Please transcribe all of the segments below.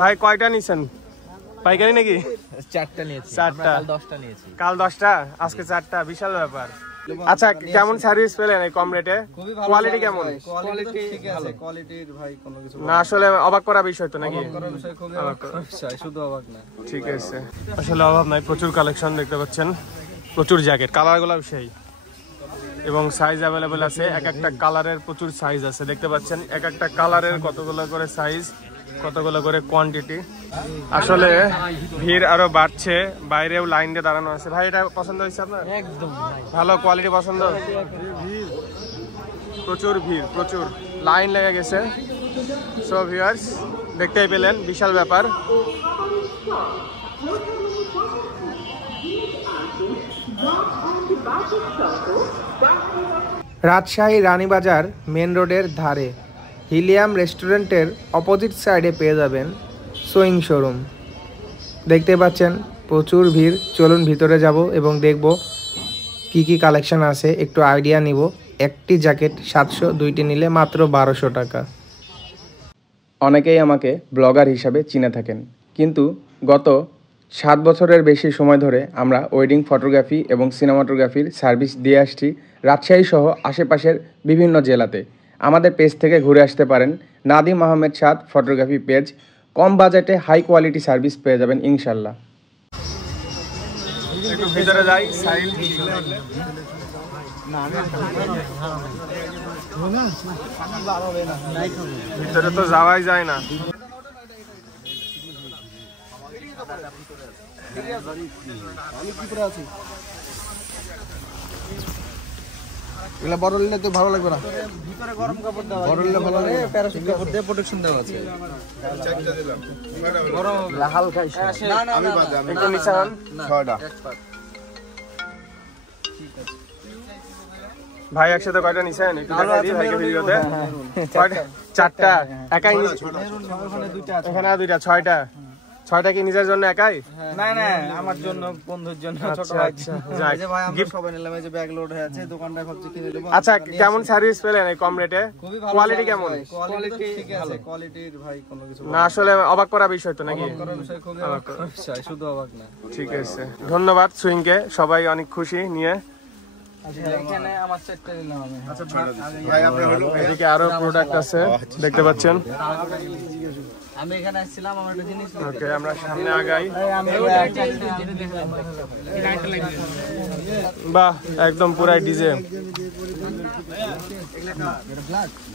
ভাই কয়টা নিছেন পাইকারি নাকি? 4টা নিয়েছি, 4টা, কাল 10টা নিয়েছি। কাল 10টা আজকে 4টা, বিশাল ব্যাপার। আচ্ছা কেমন সার্ভিস পেলেন এই কম রেটে? কোয়ালিটি কেমন? কোয়ালিটি ঠিক আছে, কোয়ালিটির ভাই কোনো কিছু না আসলে অবাক করা বিষয় তো নাকি? করার বিষয় খুবই অবাক করার বিষয়, শুধু অবাক না। ঠিক আছে, আসলে অভাব নাই, প্রচুর কালেকশন দেখতে পাচ্ছেন, প্রচুর জ্যাকেট, কালারগুলো সেই এবং সাইজ অ্যাভেলেবেল আছে। এক একটা কালারের প্রচুর সাইজ আছে, দেখতে পাচ্ছেন এক একটা কালারের কতগুলো করে সাইজ, কতগুলো করে কোয়ান্টিটি। আসলে ভিড় আরো বাড়ছে, বাইরেও লাইন দিয়ে দাঁড়ানো আছে। ভাই এটা পছন্দ হয়েছে আপনার? একদম ভালো কোয়ালিটি পছন্দ? প্রচুর ভিড়, প্রচুর লাইন লেগে গেছে। সো ভিউয়ার্স দেখতেই পেলেন, বিশাল ব্যাপার। রাজশাহী রানীবাজার মেন রোডের ধারে হিলিয়াম রেস্টুরেন্টের অপোজিট সাইডে পেয়ে যাবেন সোয়িং শোরুম। দেখতে পাচ্ছেন প্রচুর ভিড়। চলুন ভিতরে যাব এবং দেখব কি কি কালেকশন আছে, একটু আইডিয়া নিব। একটি জ্যাকেট 700, দুইটি নিলে মাত্র 1200 টাকা। অনেকেই আমাকে ব্লগার হিসাবে চিনে থাকেন, কিন্তু গত 7 বছরের বেশি সময় ধরে আমরা ওয়েডিং ফটোগ্রাফি এবং সিনেমাটোগ্রাফির সার্ভিস দিয়ে আসছি রাজশাহী সহ আশেপাশের বিভিন্ন জেলাতে। আমাদের পেজ থেকে ঘুরে আসতে পারেন, নাদিম আহমেদ সাদ ফটোগ্রাফি পেজ। কম বাজেটে হাই কোয়ালিটি সার্ভিস পেয়ে যাবেন ইনশাল্লাহ। একটু ভিতরে যাই, সাইড ভিতরে তো যাওয়াই যায় না। এগুলা বড় নিলে তো ভালো লাগবে না, ভিতরে গরম কাপড় দেওয়া, বড় নিলে ভালো লাগবে, প্যারাসুট কাপড় দিয়ে প্রোটেকশন দেওয়া আছে। চারটা দিলাম, গরম হালকা না না আমি বাদ আমি একটু নিচে হন। 6টা ভাই একসাথে কয়টা নিছেন? একটু দেখাই দিই ভাইকে ভিডিওতে। 4টা একাই নিছেন? ওখানে 2টা আছে, এখানে 2টা, 6টা। 6টা কি নিজের জন্য একাই? না না আমার জন্য, বন্ধুর জন্য, ছোট ভাই। এই যে ভাই আমরা সবাই নিলাম, এই যে ব্যাগ লোড হয়ে আছে, দোকানটা ভাবছি কিনে দেব। আচ্ছা কেমন সার্ভিস পেলেন এই কম রেটে? কোয়ালিটি কেমন? কোয়ালিটি ঠিক আছে, কোয়ালিটির ভাই কোনো কিছু না আসলে অবাক করা বিষয় তো নাকি? করার বিষয় খুবই অবাক করার বিষয়, শুধু অবাক না। ঠিক আছে, ধন্যবাদ সুইংকে, সবাই অনেক খুশি নিয়ে। এখানে আমার সেটটা নিলাম আমি। আচ্ছা ভাই আপনার হলো, এদিকে আরো প্রোডাক্ট আছে দেখতে পাচ্ছেন। আমি এখানে আসছিলাম, আমার একটা জিনিস। ওকে আমরা সামনে আগাই। বাহ একদম পুরাই ডিজে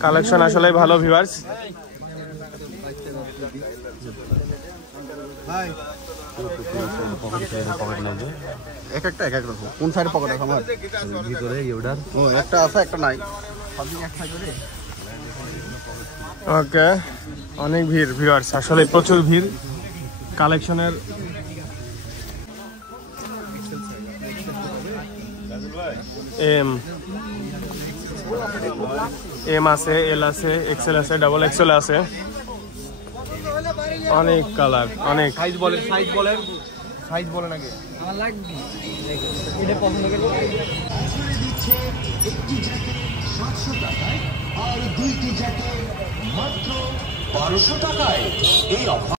কালেকশন, আসলে ভালো ভিউয়ার্স। এক একটা এক এক রকম। কোন সাইডে পকেট আছে আমার? ভিতরে ইউডার। ও একটা আছে, একটা নাই। সবই এক সাইডে রে। ওকে অনেক ভিড় ভিউয়ার্স, আসলে প্রচুর ভিড় কালেকশনের। এম আছে, এল আছে, এক্সেল আছে, ডাবল এক্সেল আছে, অনেক কালার, অনেক সাইজ বলেন, সাইজ বলেন, সাইজ বলেন আগে। আমার লাগবে এটা পছন্দ করব। একটি জ্যাকেট 700 টাকায় আর দুইটি জ্যাকেট মাত্র 1200 টাকায়। এই